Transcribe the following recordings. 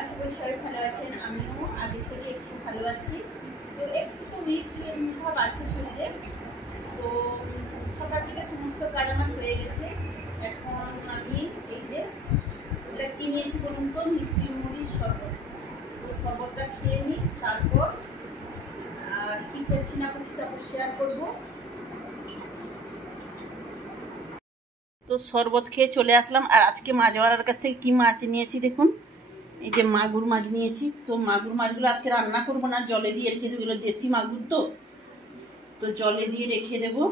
আশা করি সবাই ভালো আছেন। আমিও আগের থেকে একটু ভালো আছি। তো একটু তো ভাব আছে শরীরে। তো সকাল থেকে সমস্ত কাজ আমার হয়ে গেছে। এখন আমি এই যে এটা কি নিয়েছি বলুন তো, মিষ্টি মুড়ির শরবত। তো শরবতটা খেয়ে নিই, তারপর আর কি করছি না করছি তারপর শেয়ার করবো। তো শরবত খেয়ে চলে আসলাম। আর আজকে মাছওয়ালার কাছ থেকে কি মাছ নিয়েছি দেখুন, এই যে মাগুর মাছ নিয়েছি। তো মাগুর মাছগুলো আজকে রান্না করবো না, জলে দিয়ে রেখে দেবো। এগুলো দেশি মাগুর তো জলে দিয়ে রেখে দেবো।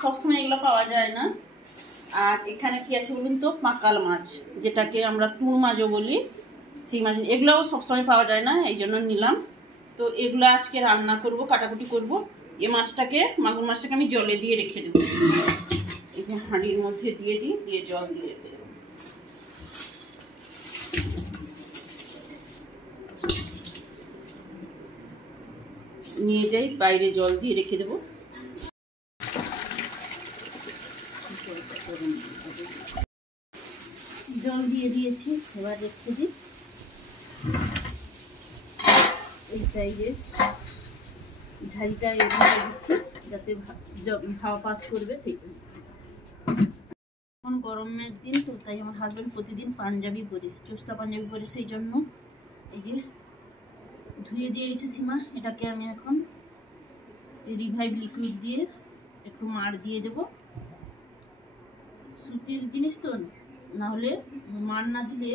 সবসময় এগুলো পাওয়া যায় না। আর এখানে কি আছে বলুন তো, পাকাল মাছ, যেটাকে আমরা তুর মাছও বলি, সেই মাছ। এগুলোও সবসময় পাওয়া যায় না, এই জন্য নিলাম। তো এগুলো আজকে রান্না করব, কাটাকুটি করব। এই মাছটাকে, মাগুর মাছটাকে আমি জলে দিয়ে রেখে দেবো। এই যে হাঁড়ির মধ্যে দিয়ে দিই, দিয়ে জল দিয়ে রেখে দেবো। নিয়ে যাই বাইরে, জল দিয়ে রেখে দেবো। জল দিয়ে দিয়েছি, এবার রেখে দিই। এই সাইডে ঝাড়িটা এভাবে দিচ্ছি যাতে হাওয়া পাস করবে, সেই এখন গরমের দিন তো, তাই আমার হাজব্যান্ড প্রতিদিন পাঞ্জাবি পরে, চোস্তা পাঞ্জাবি পরে, সেই জন্য এই যে ধুয়ে দিয়ে গেছে সীমা। এটাকে আমি এখন রিভাইভ লিকুইড দিয়ে একটু মার দিয়ে দেব। সুতির জিনিস তো, না হলে মার না দিলে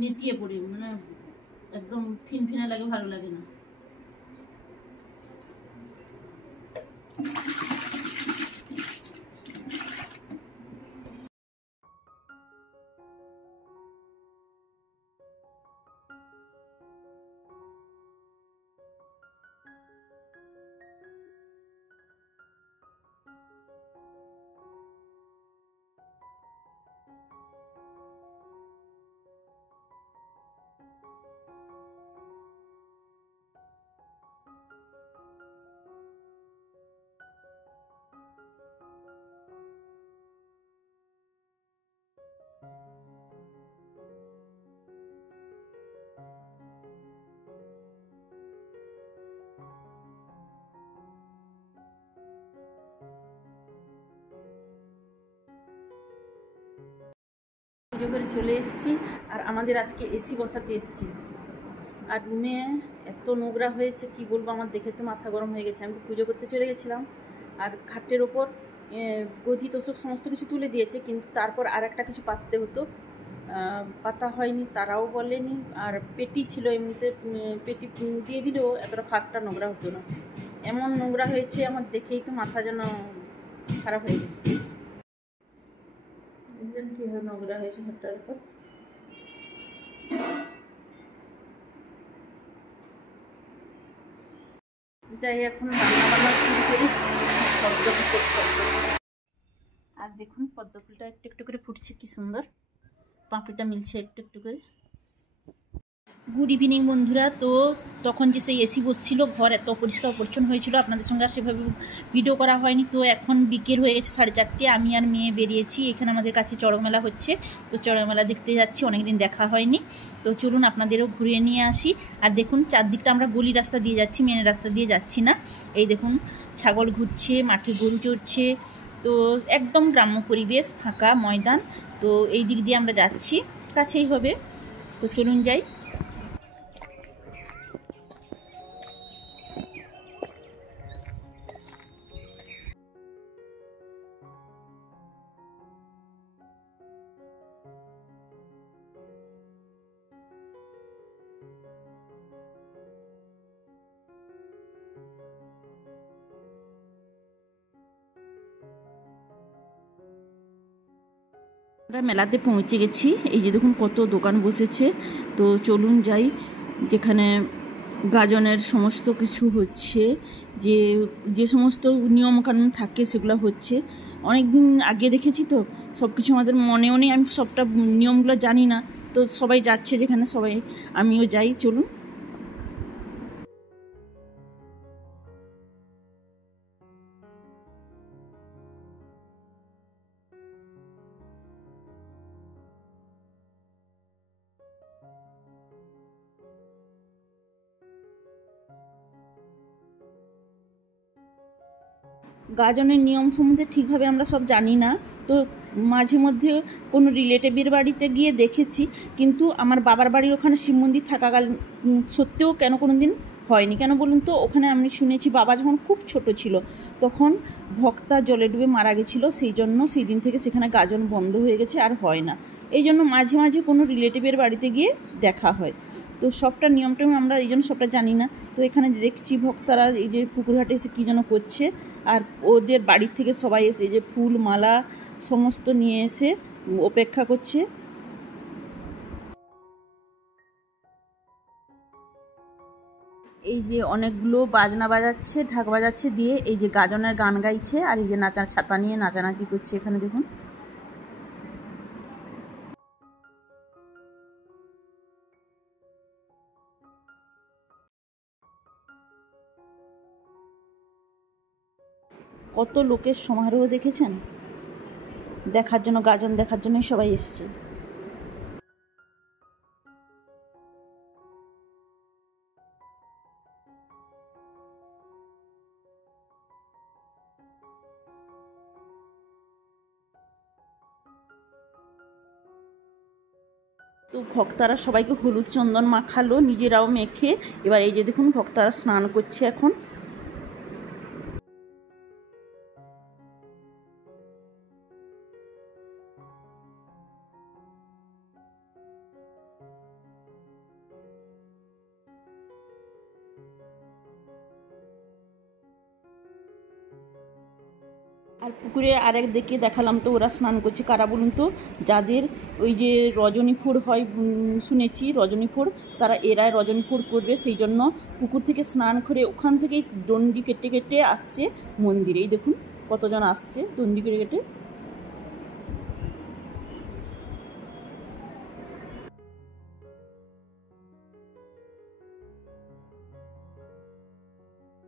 নেতিয়ে পড়ে, মানে একদম ফিনফিনা লাগে, ভালো লাগে না। পুজো করে চলে এসেছি। আর আমাদের আজকে এসি বসাতে এসেছি। আর রুমে এত নোংরা হয়েছে কি বলবো, আমার দেখে তো মাথা গরম হয়ে গেছে। আমি তো পুজো করতে চলে গেছিলাম, আর খাটের ওপর গদি তোষক সমস্ত কিছু তুলে দিয়েছে, কিন্তু তারপর আর একটা কিছু পাততে হতো, পাতা হয়নি, তারাও বলেনি। আর পেটি ছিল, এমনিতে পেটি দিয়ে দিলেও এতটা খাটটা নোংরা হতো না। এমন নোংরা হয়েছে, আমার দেখেই তো মাথা যেন খারাপ হয়ে গেছে। কীভাবে নোংরা হয়েছে ঘরটার উপর। যাই এখন রান্না বান্না শুরু করি। শব্দ আর দেখুন পদ্মফুলটা একটু একটু করে ফুটছে, কি সুন্দর পাঁপড়িটা মিলছে একটু একটু করে। গুড ইভিনিং বন্ধুরা। তো তখন যে সেই এসি বসছিল, ঘর এত পরিষ্কার পরিচ্ছন্ন হয়েছিল, আপনাদের সঙ্গে আর সেভাবে ভিডিও করা হয়নি। তো এখন বিকেল হয়ে গেছে 4:30, আমি আর মেয়ে বেরিয়েছি। এখানে আমাদের কাছে চড়ক মেলা হচ্ছে, তো চড়ক মেলা দেখতে যাচ্ছি, অনেকদিন দেখা হয়নি। তো চলুন আপনাদেরও ঘুরিয়ে নিয়ে আসি। আর দেখুন চারদিকটা আমরা গলি রাস্তা দিয়ে যাচ্ছি, মেন রাস্তা দিয়ে যাচ্ছি না। এই দেখুন ছাগল ঘুরছে, মাঠে গরু চড়ছে। তো একদম গ্রাম্য পরিবেশ, ফাঁকা ময়দান। তো এই দিক দিয়ে আমরা যাচ্ছি, কাছেই হবে। তো চলুন যাই। আমরা মেলাতে পৌঁছে গেছি। এই যে দেখুন কত দোকান বসেছে। তো চলুন যাই, যেখানে গাজনের সমস্ত কিছু হচ্ছে, যে সমস্ত নিয়মকানুন থাকে সেগুলো হচ্ছে। অনেক দিন আগে দেখেছি তো, সব কিছু আমাদের মনেও নেই, আমি সবটা নিয়মগুলো জানি না। তো সবাই যাচ্ছে যেখানে, সবাই আমিও যাই, চলুন। গাজনের নিয়ম সম্বন্ধে ঠিকভাবে আমরা সব জানি না, তো মাঝে মধ্যে কোনো রিলেটিভের বাড়িতে গিয়ে দেখেছি, কিন্তু আমার বাবার বাড়ির ওখানে শিব মন্দির থাকাকালীন সত্ত্বেও কেন কোনো দিন হয়নি। কেন বলুন তো, ওখানে আমি শুনেছি বাবা যখন খুব ছোট ছিল তখন ভক্তা জলে ডুবে মারা গেছিলো, সেই জন্য সেই দিন থেকে সেখানে গাজন বন্ধ হয়ে গেছে, আর হয় না। এই জন্য মাঝে মাঝে কোনো রিলেটিভের বাড়িতে গিয়ে দেখা হয়, তো সবটা নিয়মটাও আমরা এই জন্য সবটা জানি না। তো এখানে দেখছি ভক্তরা এই যে পুকুরঘাটে এসে কী যেন করছে, আর ওদের বাড়ির থেকে সবাই এসে এই যে ফুল মালা সমস্ত নিয়ে এসে অপেক্ষা করছে। এই যে অনেকগুলো বাজনা বাজাচ্ছে, ঢাক বাজাচ্ছে, দিয়ে এই যে গাজনের গান গাইছে, আর এই যে ছাতা নিয়ে নাচানাচি করছে। এখানে দেখুন, কত লোকের সমারোহ দেখেছেন, দেখার জন্য, গাজন দেখার জন্যই সবাই এসছে। তো ভক্তারা সবাইকে হলুদ চন্দন মাখালো, নিজেরাও মেখে। এবার এই যে দেখুন ভক্তারা স্নান করছে এখন। আর পুকুরে আরেক দিকে দেখালাম, তো ওরা স্নান করছে কারা বলুন তো, যাদের ওই যে রজনী ফোড় হয়, শুনেছি রজনী ফোড়, তারা এরাই রজনী ফোড় করবে, সেই জন্য পুকুর থেকে স্নান করে ওখান থেকেই দণ্ডি কেটে কেটে আসছে মন্দিরে। এই দেখুন কতজন আসছে দণ্ডি কেটে কেটে।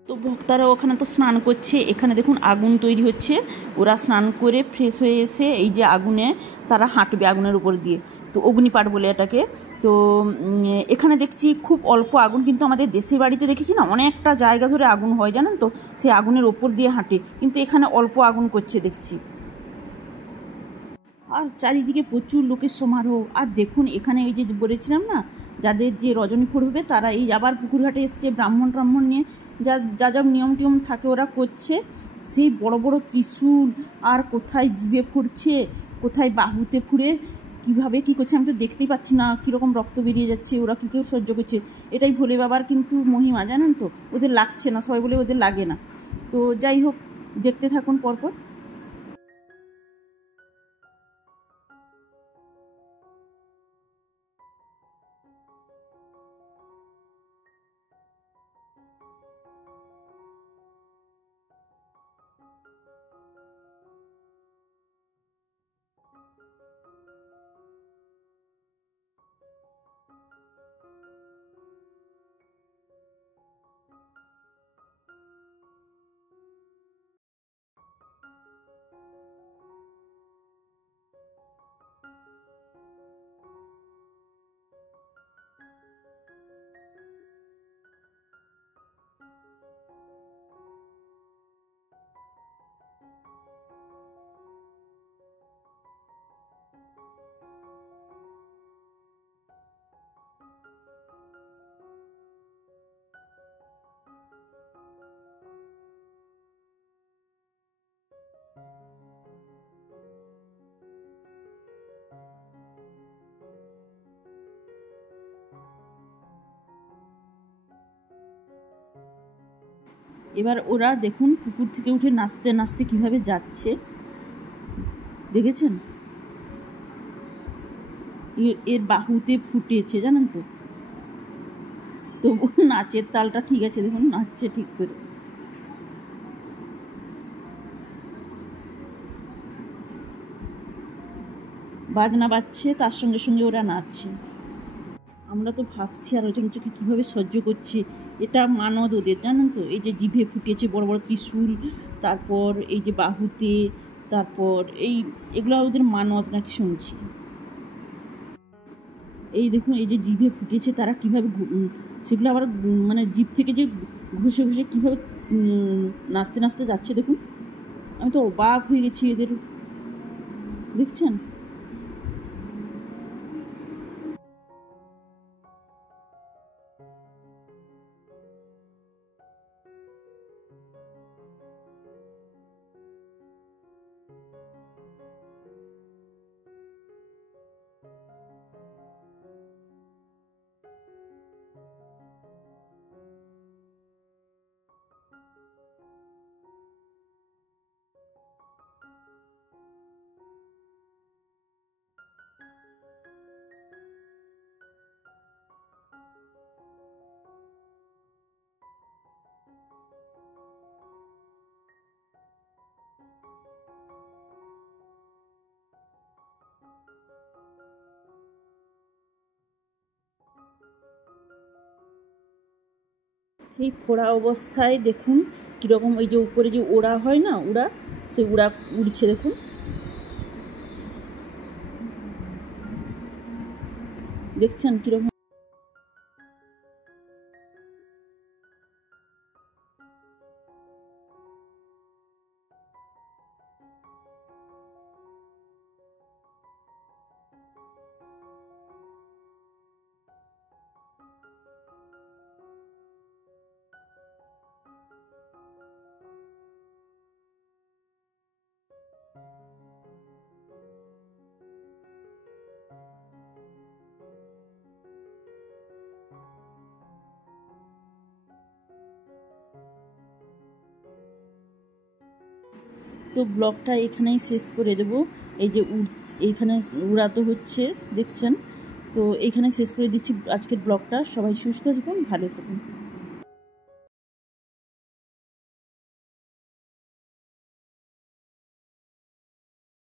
তো ভক্তারা ওখানে তো স্নান করছে, এখানে দেখুন আগুন তৈরি হচ্ছে, ওরা স্নান করে ফ্রেশ হয়ে এসে এই যে আগুনে তারা হাঁটবে, আগুনের উপর দিয়ে, তো অগ্নিপাঠ বলে এটাকে। তো এখানে দেখছি খুব অল্প আগুন, কিন্তু আমাদের দেশের বাড়িতে দেখেছি না অনেকটা জায়গা ধরে আগুন হয় জানেন তো, সেই আগুনের ওপর দিয়ে হাঁটে, কিন্তু এখানে অল্প আগুন করছে দেখছি। আর চারিদিকে প্রচুর লোকের সমারোহ। আর দেখুন এখানে এই যে বলেছিলাম না, যাদের যে রজনী ফোড় হবে তারা এই আবার পুকুরঘাটে এসছে, ব্রাহ্মণ নিয়ে যা যা যা নিয়ম টিয়ম থাকে ওরা করছে। সেই বড় বড় ত্রিশূল, আর কোথায় জিভে ফুটছে, কোথায় বাহুতে ফুড়ে, কীভাবে কী করছে আমি তো দেখতেই পাচ্ছি না, কীরকম রক্ত বেরিয়ে যাচ্ছে, ওরা কী কেউ সহ্য করছে। এটাই ভোলে বাবার কিন্তু মহিমা, জানেন তো, ওদের লাগছে না, সবাই বলে ওদের লাগে না। তো যাই হোক, দেখতে থাকুন পরপর। এবার ওরা দেখুন পুকুর থেকে উঠে নাচতে নাচতে কিভাবে যাচ্ছে, দেখেছেন, এর বাহুতে ফুটেছে জানেন তো। তবু নাচের তালটা ঠিক আছে, দেখুন নাচছে ঠিক করে। বাজনা বাজছে, তার সঙ্গে সঙ্গে ওরা নাচছে। আমরা তো ভাবছি আর ওজন চোখে কীভাবে সহ্য করছে। এটা মানদ ওদের, জানেন তো, এই যে জিভে ফুটেছে বড় বড় ত্রিশূল, তারপর এই যে বাহুতে, তারপর এগুলো ওদের মানদ নাকি শুনছি। এই দেখুন, এই যে জিভে ফুটেছে, তারা কীভাবে সেগুলো আবার মানে জিভ থেকে যে ঘষে ঘষে কীভাবে নাচতে নাচতে যাচ্ছে দেখুন। আমি তো অবাক হয়ে গেছি এদের, দেখছেন? সেই ফোড়া অবস্থায় দেখুন কীরকম, ওই যে উপরে যে ওড়া হয় না, উড়া, সেই উড়া উড়ছে দেখুন, দেখছেন কীরকম। তো ব্লগটা এখানেই শেষ করে দেব। এই যে এইখানে উড়াতো হচ্ছে, দেখছেন তো, এখানে শেষ করে দিচ্ছি আজকের ব্লগটা। সবাই সুস্থ থাকুন, ভালো থাকুন।